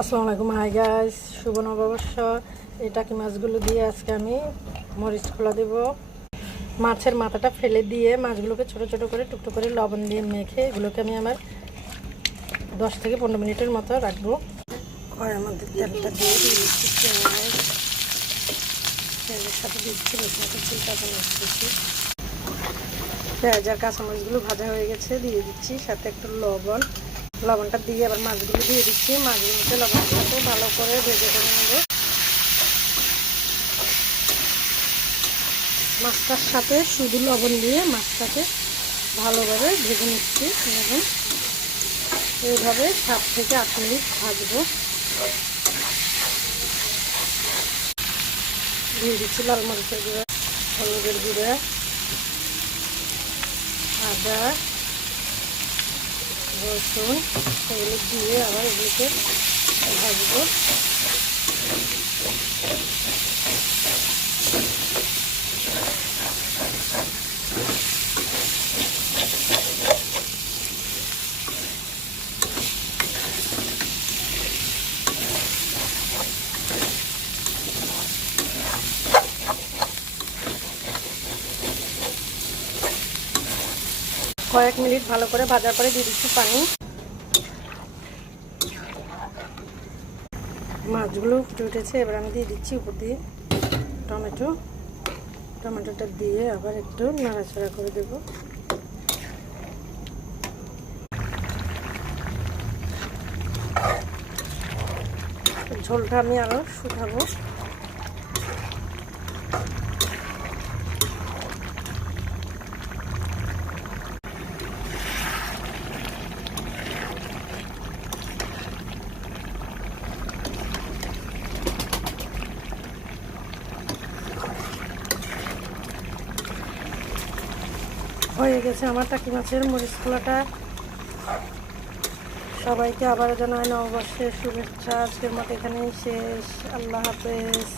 আসসালামু আলাইকুম। Hi guys, শুভ নববর্ষ। এই টাকি মাছগুলো দিয়ে আজকে আমি মরিচ খোলা দেব। মাছের মাথাটা ফেলে দিয়ে মাছগুলোকে ছোট ছোট করে টুকটো করে লবণ দিয়ে মেখে এগুলোকে আমি আমার 10 থেকে 15 মিনিটের মতো রাখবো। কড়াইয়ের মধ্যে তেলটা দিয়ে দিচ্ছি পেঁয়াজের সাথে দিচ্ছি রসুন কুচি, কাঁচামরিচ কুচি। পেঁয়াজ আর কাঁচামরিচগুলো ভাজা হয়ে গেছে, দিয়ে দিচ্ছি সাথে একটু লবণটা দিয়ে আবার মাছগুলো দিয়ে দিচ্ছি। মাছগুলোকে লবণের সাথে ভালো করে ভেজে করে নেব। মাছটার সাথে শুধু লবণ দিয়ে মাছটাকে ভালোভাবে ভেজে নিচ্ছি এবং এইভাবে 7 থেকে 8 মিনিট ভাজবো। দিয়ে দিচ্ছি লাল মরিচের গুঁড়া, হলুদের গুঁড়া, আদা, রসুন এগুলো দিয়ে আবার এগুলোকে ভাজবো। কয়েক মিনিট ভালো করে ভাজার পরে দিয়ে দিচ্ছি পানি। মাছগুলো ফুটে উঠেছে, এবার আমি দিয়ে দিচ্ছি উপর দিয়ে টমেটোটা দিয়ে আবার একটু নাড়াচাড়া করে দেব। ঝোলটা আমি আরও শুকাবো। হয়ে গেছে আমার টাকি মাছের মরিচ খোলাটা। সবাইকে আবারও জানাই নববর্ষের শুভেচ্ছা। আজকের মতো এখানেই শেষ। আল্লাহ হাফেজ।